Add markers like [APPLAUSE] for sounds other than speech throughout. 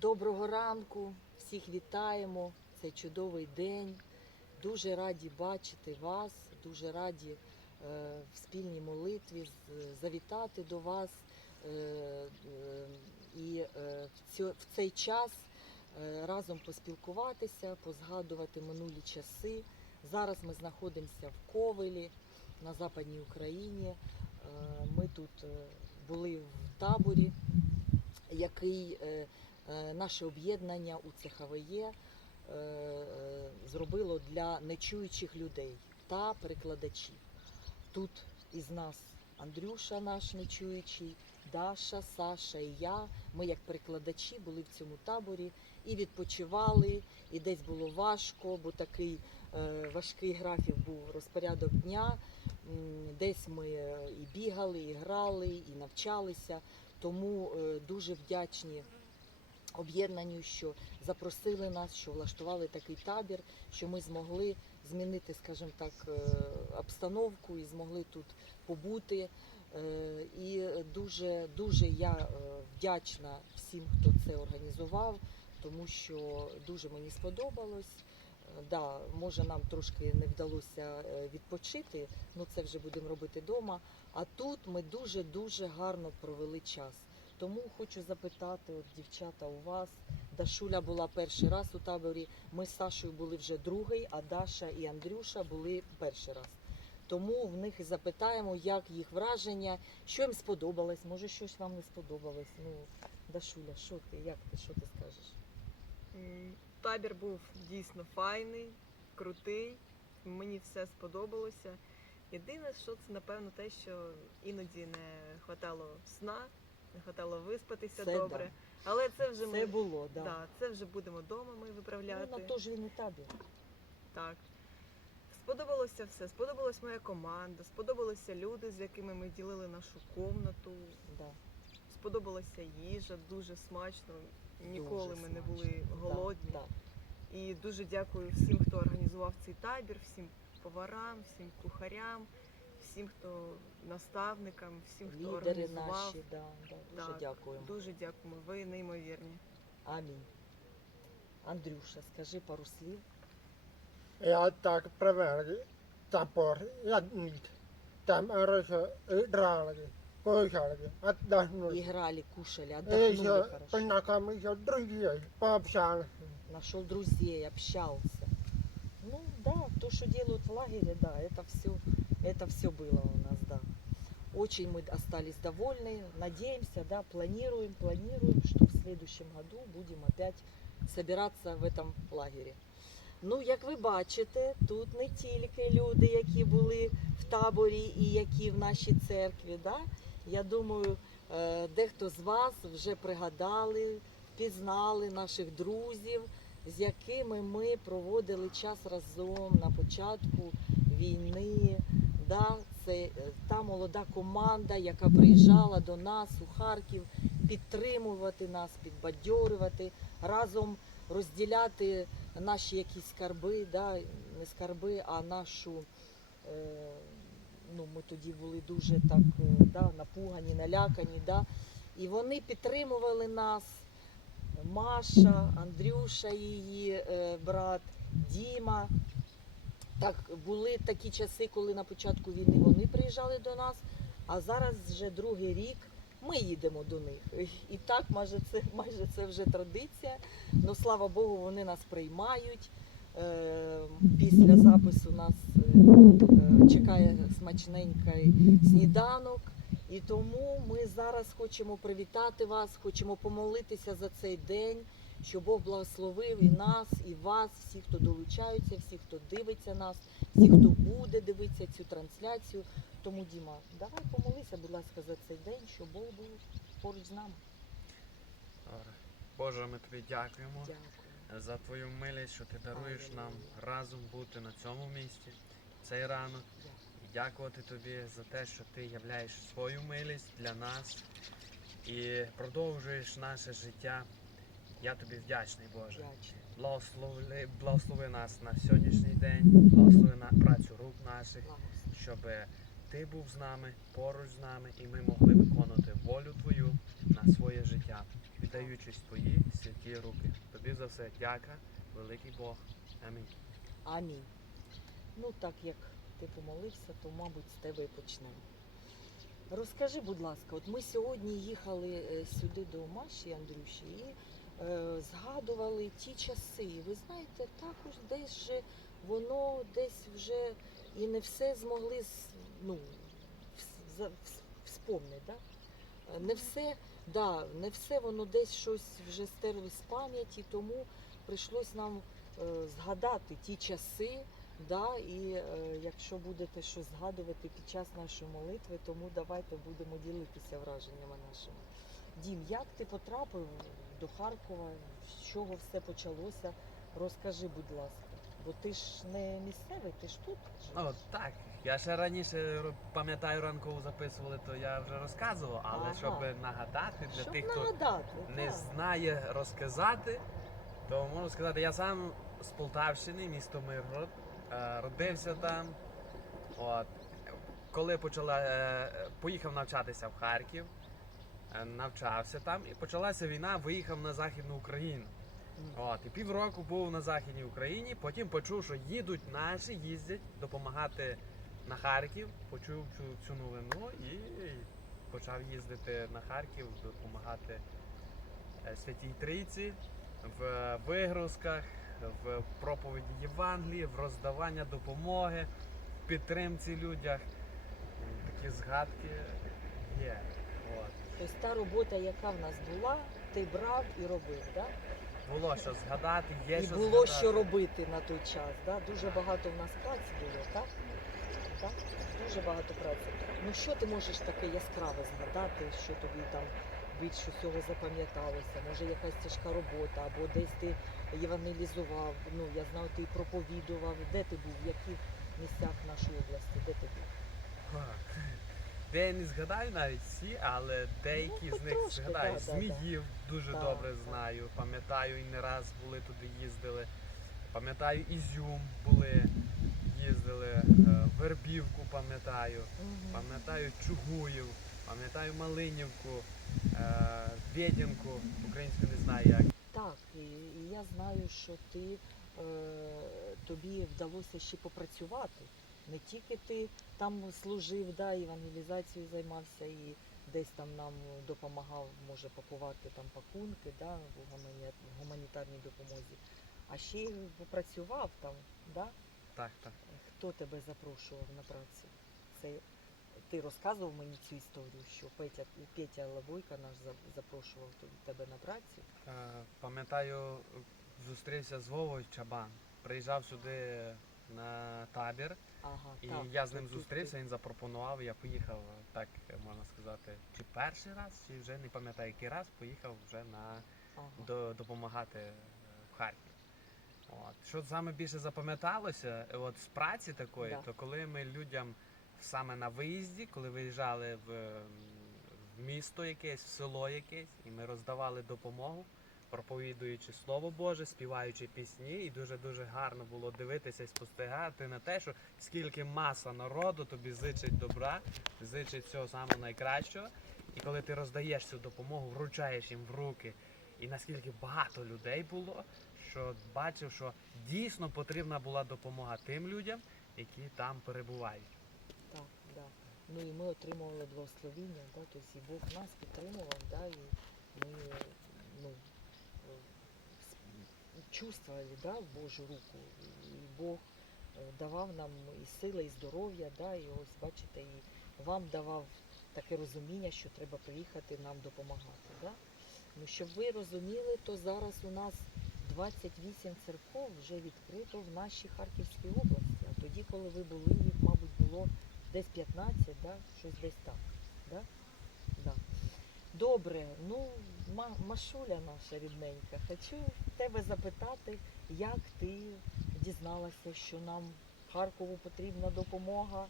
Доброго ранку, всіх вітаємо. Це чудовий день. Дуже раді бачити вас, дуже раді е, в спільній молитві завітати до вас. Е, е, і в, цей час разом поспілкуватися, позгадувати минулі часи. Зараз ми знаходимося в Ковелі на Западній Україні. Ми тут були в таборі, який наше об'єднання у ЦХВЄ е, е, зробило для нечуючих людей та перекладачів. Тут із нас Андрюша, наш нечуючий, Даша, Саша і я. Ми, як перекладачі, були в цьому таборі і відпочивали, і десь було важко, бо такий е, важкий графік був розпорядок дня. Десь ми е, і бігали, і грали, і навчалися. Тому е, дуже вдячні об'єднанню, що запросили нас, що влаштували такий табір, що ми змогли змінити, скажімо так, е, обстановку і змогли тут побути. Е, І дуже дуже я е, вдячна всім, хто це організував, тому що дуже мені сподобалось. Да, може нам трошки не вдалося відпочити, ну це вже будемо робити вдома. А тут ми дуже дуже гарно провели час. Тому хочу запитати, от дівчата, у вас Дашуля була перший раз у таборі. Ми з Сашою були вже другий, а Даша і Андрюша були перший раз. Тому в них і запитаємо, як їх враження, що їм сподобалось. Може, щось вам не сподобалось. Ну, Дашуля, що ти, як ти, що ти скажеш? Табір був дійсно файний, крутий. Мені все сподобалося. Єдине, що це напевно те, що іноді не хватало сна, не хватало виспатися Це добре. Але це вже Це ми було, да. да, це вже будемо вдома ми Ну, виправляти. на то ж він і табір. Так. Сподобалося все. Сподобалась моя команда, сподобалися люди, з якими ми ділили нашу комнату. Да. Сподобалася їжа, дуже смачно. Ніколи Дуже ми не смачно. були Да, голодні. Да, І дуже дякую всім, хто організував цей табір, всім поварам, всім кухарям, всім, хто наставникам, всім, хто Лідери організував. наші, да, да, дуже Так, дякуємо. Дуже дякуємо. Ви неймовірні. Амінь. Андрюша, скажи пару слів. Я так провели табор, я ніч. Там хорошо играли, кушали, отдохнули. Играли, кушали, И отдохнули еще хорошо. познакомился друзей, пообщались. Нашел друзей, общался. Ну да, то, что делают в лагере, да, это все, это все было у нас, да. Очень мы остались довольны, надеемся, да, планируем, планируем, что в следующем году будем опять собираться в этом лагері. Ну, як ви бачите, тут не тільки люди, які були в таборі і які в нашій церкві. Да? Я думаю, е, дехто з вас вже пригадали, пізнали наших друзів, з якими ми проводили час разом на початку війни. Да? Це е, та молода команда, яка приїжджала до нас у Харків підтримувати нас, підбадьорювати, разом розділяти наші якісь скарби, да? не скарби, а нашу. Е, ну, ми тоді були дуже так е, да, напугані, налякані. Да? І вони підтримували нас. Маша, Андрюша, її е, брат, Діма. Так, були такі часи, коли на початку війни вони приїжджали до нас, а зараз вже другий рік ми їдемо до них. І так, майже це, майже це вже традиція. Ну, слава Богу, вони нас приймають. Е, Після запису нас е, е, чекає смачненький сніданок. І тому ми зараз хочемо привітати вас, хочемо помолитися за цей день, щоб Бог благословив і нас, і вас, всіх, хто долучаються, всіх, хто дивиться нас, всіх, хто буде дивитися цю трансляцію. Тому, Діма, давай помолися, будь ласка, за цей день, щоб Бог був поруч з нами. Боже, ми тобі дякуємо Дякую. за твою милість, що ти даруєш нам разом бути на цьому місці цей ранок. І дякувати тобі за те, що ти являєш свою милість для нас і продовжуєш наше життя. Я тобі вдячний, Боже. Благослови, благослови нас на сьогоднішній день, благослови на працю рук наших, щоб ти був з нами, поруч з нами, і ми могли виконувати волю Твою на своє життя, віддаючись Твої святі руки. Тобі за все дяка, великий Бог. Амінь. Амінь. Ну, так як ти помолився, то, мабуть, з тебе і почнемо. Розкажи, будь ласка, от ми сьогодні їхали е, сюди до Маші Андрюші і згадували ті часи. Ви знаєте, також десь же воно десь вже і не все змогли ну, вспомнити, да? Е, Не все, да, не все воно десь щось вже стерли з пам'яті, тому прийшлось нам е, згадати ті часи. Да, і е, якщо будете щось згадувати під час нашої молитви, тому давайте будемо ділитися враженнями нашими. Дім, як ти потрапив до Харкова? З чого все почалося? Розкажи, будь ласка. Бо ти ж не місцевий, ти ж тут. Ну так, я ще раніше пам'ятаю ранкову записували, то я вже розказував, але Ага. щоб нагадати для Щоб тих, хто нагадати. не так. знає розказати, то можу сказати, я сам з Полтавщини, місто Миргород, е, родився там. От. Коли почала, е, поїхав навчатися в Харків, навчався там, і почалася війна, виїхав на Західну Україну. От, і півроку був на Західній Україні, потім почув, що їдуть наші, їздять допомагати на Харків, почув цю, цю новину і почав їздити на Харків, допомагати е, Святій Трійці в вигрузках, в проповіді Євангелії, в роздавання допомоги, в підтримці людях. Такі згадки є. Тобто та робота, яка в нас була, ти брав і робив, так? Було що згадати, є і що було згадати. що робити на той час. Да? Дуже багато в нас праці було, так? так? Дуже багато праці. Ну що ти можеш таке яскраве згадати, що тобі там більше всього запам'яталося? Може якась тяжка робота, або десь ти євангелізував, ну я знаю, ти проповідував. Де ти був? В яких місцях нашої області? Де ти був? Де я не згадаю навіть всі, але деякі Ну, з них потрошки, згадаю. да, да, Зміїв дуже Так, добре так. знаю. Пам'ятаю, і не раз були туди їздили. Пам'ятаю, Ізюм були, їздили, е, Вербівку пам'ятаю, Мгм. пам'ятаю Чугуїв, пам'ятаю Малинівку, е, Відінку, українською не знаю як. Так, і, і я знаю, що ти е, тобі вдалося ще попрацювати. Не тільки ти там служив, да, евангелізацією займався і десь там нам допомагав, може пакувати там пакунки да, в гумані- гуманітарній допомозі, а ще й попрацював там. Да? Так, так. Хто тебе запрошував на працю? Це ти розказував мені цю історію, що Петя, Петя Лабойка наш запрошував тебе на працю. Е, Пам'ятаю, зустрівся з Вовою Чабан. Приїжджав сюди на табір. Ага, І так, я з ним зустрівся, він запропонував, я поїхав, так можна сказати, чи перший раз, чи вже не пам'ятаю який раз, поїхав вже на Ага. до, допомагати е, в Харків. От. Що саме більше запам'яталося, е, от з праці такої, Да. то коли ми людям саме на виїзді, коли виїжджали в, в місто якесь, в село якесь, і ми роздавали допомогу, проповідуючи Слово Боже, співаючи пісні, і дуже-дуже гарно було дивитися і спостерігати на те, що скільки маса народу тобі зичить добра, зичить всього самого найкращого. І коли ти роздаєш цю допомогу, вручаєш їм в руки, і наскільки багато людей було, що бачив, що дійсно потрібна була допомога тим людям, які там перебувають. Так, да. Ну і ми отримували благословіння, да, тобто і Бог нас підтримував, да, і ми ну, е, чувствували да, Божу руку. І Бог е, давав нам і сили, і здоров'я, да, і ось бачите, і вам давав таке розуміння, що треба приїхати нам допомагати. Да? Ну, щоб ви розуміли, то зараз у нас 28 церков вже відкрито в нашій Харківській області. А тоді, коли ви були, їх, мабуть, було десь 15, да? щось десь так. Да? Да. Добре, ну Машуля наша рідненька, хочу тебе запитати, як ти дізналася, що нам Харкову потрібна допомога,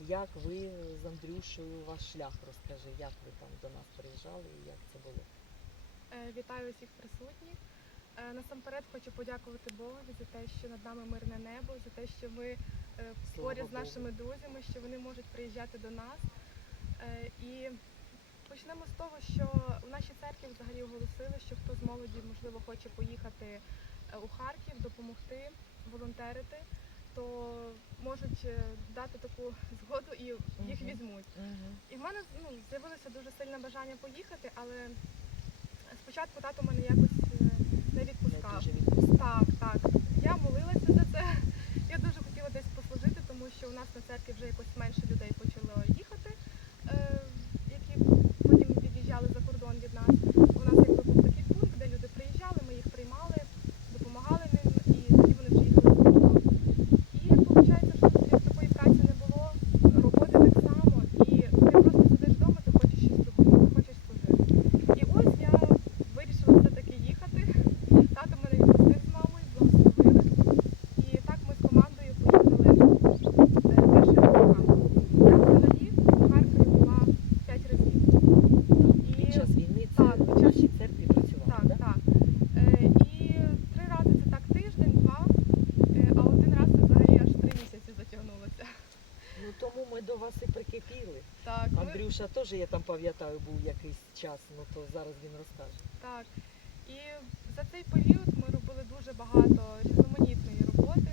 як ви з Андрюшею ваш шлях розкажи, як ви там до нас приїжджали і як це було. Е, Вітаю всіх присутніх. Е, Насамперед хочу подякувати Богу за те, що над нами мирне небо, за те, що ви е, поряд з нашими друзями, що вони можуть приїжджати до нас. І Почнемо з того, що в нашій церкві взагалі оголосили, що хто з молоді можливо хоче поїхати е, у Харків, допомогти, волонтерити, то можуть е, дати таку [LAUGHS] згоду і їх візьмуть. І в мене ну, з'явилося дуже сильне бажання поїхати, але спочатку тато мене якось е, не відпускав. Так, так. Я молилася за це. [LAUGHS] Я дуже хотіла десь послужити, тому що у нас на церкві вже якось менше людей почало їхати, е, які потім від'їжджали за кордон від нас. У нас якби був такий пункт, де люди приїжджали, ми їх приймали, допомагали їм, і тоді вони вже їхали за кордон. І виходить, що як такої праці не було, роботи так само, і ти просто сидиш вдома, ти хочеш щось допомогти, хочеш служити. І ось я вирішила все-таки їхати. Тато мене відпустив з мамою, благословили. І так ми з командою поїхали е, перший раз в Харків. Я взагалі в Харкові була п'ять разів. І Під час війни це Так, під в час- нашій церкві працювали, так, да? так. Е, І три рази це так тиждень, два, Е, а один раз це взагалі аж три місяці затягнулося. Ну тому ми до вас і прикипіли. Так, Андрюша теж, я там пам'ятаю, був якийсь час, ну то зараз він розкаже. Так. І за цей період ми робили дуже багато різноманітної роботи.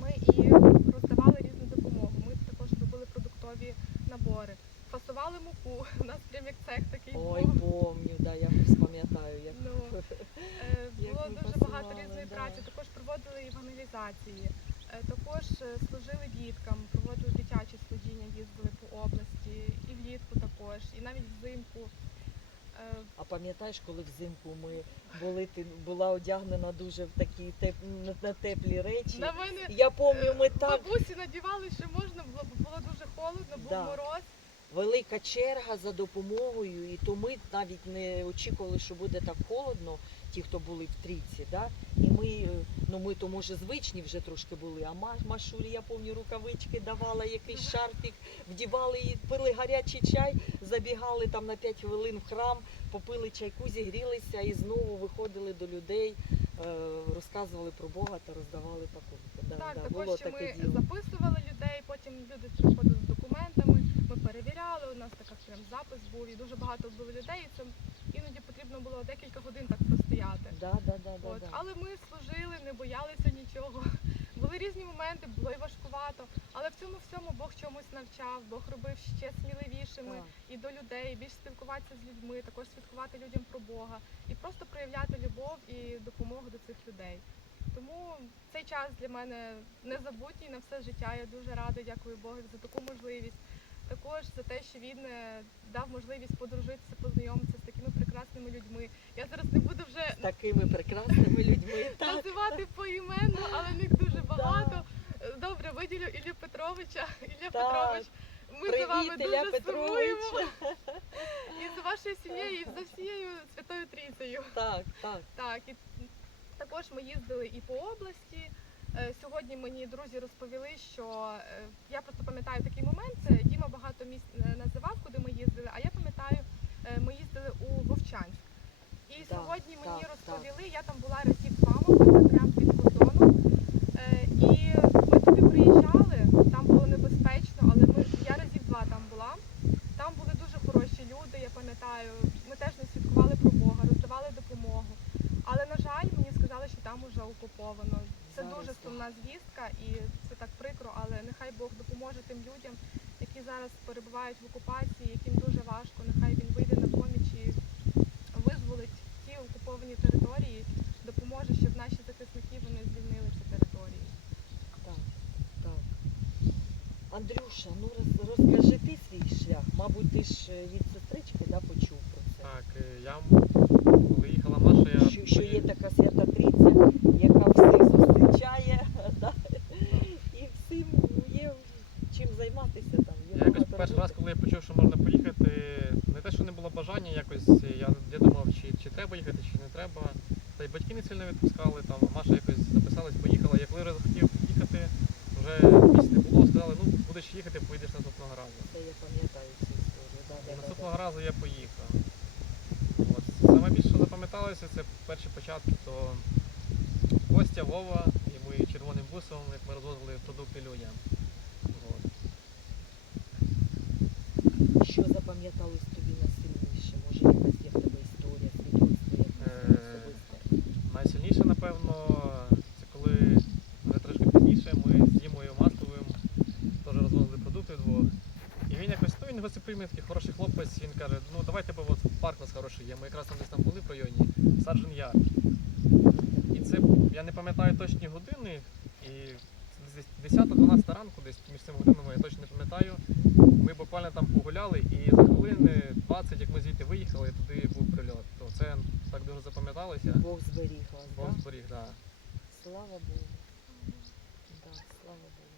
Ми і роздавали різну допомогу. Ми також робили продуктові набори, фасували муку. [LAUGHS] У нас прям як цех такий Ой, був. помню, да, я пам'ятаю, як Ну, [LAUGHS] Е, Як Було дуже фасували, багато різної да. праці. Також проводили евангелізації, е, також е, служили діткам, проводили дитячі служіння, їздили по області, і влітку також, і навіть взимку. Е, А пам'ятаєш, коли взимку ми були, ти була одягнена дуже в такі теп... на- на теплі речі. На мене Я пам'ятаю, ми так бабусі надівали, що можна було, бо було дуже холодно, був Да. мороз. Велика черга за допомогою, і то ми навіть не очікували, що буде так холодно, ті, хто були в трійці. Да? І ми, е, ну ми то може звичні вже трошки були, а Ма- Машурі, я пам'ятаю, рукавички давала якийсь шарфік, вдівали і пили гарячий чай, забігали там на 5 хвилин в храм, попили чайку, зігрілися і знову виходили до людей, е, розказували про Бога та роздавали пакунки. Так, да, також було ще таке ми діло. записували людей, потім люди приходили з документами, ми перевіряли, у нас така прям запис був, і дуже багато було людей, і це іноді потрібно було декілька годин так простояти. Да, да, да, да, От, да. але ми служили, не боялися нічого. [LAUGHS] Були різні моменти, було і важкувато. Але в цьому всьому Бог чомусь навчав, Бог робив ще сміливішими Так. і до людей, більш спілкуватися з людьми, також свідкувати людям про Бога і просто проявляти любов і допомогу до цих людей. Тому цей час для мене незабутній на все життя. Я дуже рада, дякую Богу за таку можливість. Також за те, що він е, дав можливість подружитися, познайомитися з такими прекрасними людьми. Я зараз не буду вже З такими прекрасними людьми. [LAUGHS] Називати поіменно, але них дуже багато. Е, Добре, виділю Іллю Петровича. Ілля Петрович, ми за вами Ілля дуже сумуємо. [LAUGHS] І за вашою сім'єю, і за всією Святою Трійцею. Так, так. Так, і також ми їздили і по області. Е, Сьогодні мені друзі розповіли, що е, я просто пам'ятаю такий момент. е, Діма багато місць називав, куди ми їздили, а я пам'ятаю, ми їздили у Вовчанськ. І Так, сьогодні мені так, розповіли, я там була разів два, мабуть, прям під кордоном. Е, І ми туди приїжджали, там було небезпечно, але ми я разів два там була. Там були дуже хороші люди, я пам'ятаю. Ми теж не свідкували про Бога, роздавали допомогу. Але на жаль, мені сказали, що там уже окуповано. Це Зараз, дуже так. Сумна звістка, і це так прикро, але нехай Бог допоможе тим людям, які зараз перебувають в окупації, яким дуже важко. Нехай він вийде на поміч і визволить ті окуповані території, допоможе, щоб наші захисники вони звільнили ці території. Так, так. Андрюша, ну роз- розкажи ти свій шлях. Мабуть, ти ж е, від сестрички да, почув про це. Так, е, я коли їхала Маша, я Що, що є така свята трійця, яка всіх зустрічає, да? і всім є чим займатися там. Є Я якось багато перший раз, роботи. коли я почув, що можна поїхати, не те, що не було бажання, якось я, я думав, чи, чи треба їхати, чи не треба. Та й батьки не сильно відпускали, там Маша якось записалась, поїхала. Я коли вже захотів їхати, вже місць не було, сказали, ну будеш їхати, поїдеш наступного разу. Це я пам'ятаю цю історію. Да, І да, да, наступного да. разу я поїхав. От. Саме більше, що запам'яталося, це перші початки, то Костя, Вова, і ми червоним бусом, як ми розвозили продукти людям. От. Що запам'яталось тобі на якась є в тебе історія, свідоцтво якесь Е, особисте? Найсильніше, напевно, це коли вже трошки пізніше ми з Дімою Масловим теж розвозили продукти вдвох. І він якось, такий хороший хлопець, він каже, ну давайте бо от парк у нас хороший є. Ми якраз там десь там були в районі, Саржен Яр. І це, я не пам'ятаю точні години, і десь 10-12 ранку, десь між цими годинами, я точно не пам'ятаю. Ми буквально там погуляли, і за хвилини 20, як ми звідти виїхали, туди був прильот. То це так дуже запам'яталося. Бог зберіг вас, Бог да? зберіг, так. Слава Богу. Да, слава Богу.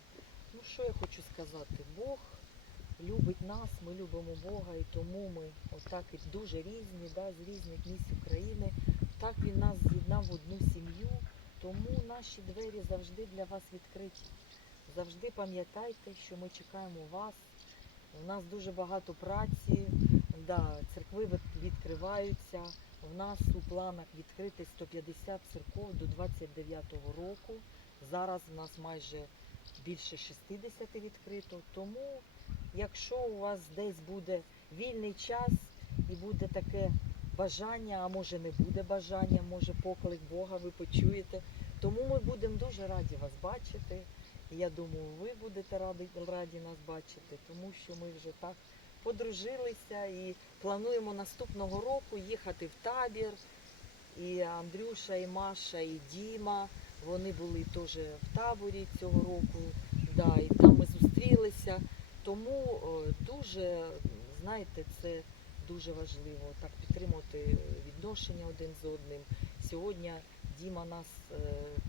Ну що я хочу сказати? Бог любить нас, ми любимо Бога, і тому ми отак і дуже різні, да, з різних місць України. Так він нас з'єднав в одну сім'ю, тому наші двері завжди для вас відкриті. Завжди пам'ятайте, що ми чекаємо вас. У нас дуже багато праці, да, церкви відкриваються. В нас у планах відкрити 150 церков до 29-го року. Зараз в нас майже більше 60 відкрито. Тому, якщо у вас десь буде вільний час і буде таке бажання, а може не буде бажання, може поклик Бога ви почуєте. Тому ми будемо дуже раді вас бачити. Я думаю, ви будете раді, раді нас бачити, тому що ми вже так подружилися і плануємо наступного року їхати в табір. І Андрюша, і Маша, і Діма. Вони були теж в таборі цього року. Да, і там ми зустрілися. Тому дуже, знаєте, це дуже важливо так підтримувати відношення один з одним. Сьогодні Діма нас е,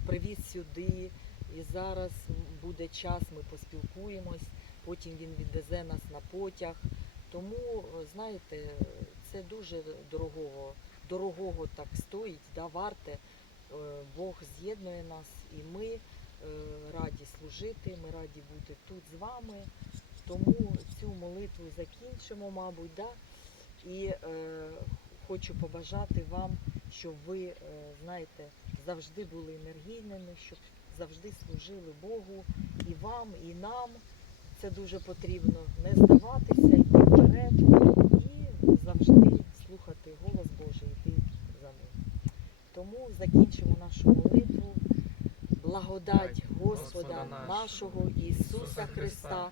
привіз сюди, і зараз буде час, ми поспілкуємось. Потім він відвезе нас на потяг. Тому, е, знаєте, це дуже дорогого, дорогого так стоїть, да, варте. Е, Бог з'єднує нас і ми е, раді служити, ми раді бути тут з вами. Тому цю молитву закінчимо, мабуть, да? і е, хочу побажати вам, щоб ви, е, знаєте, завжди були енергійними, щоб завжди служили Богу і вам, і нам. Це дуже потрібно не здаватися, йти вперед і завжди слухати голос Божий, йти за ним. Тому закінчимо нашу молитву. Благодать Господа нашого Ісуса Христа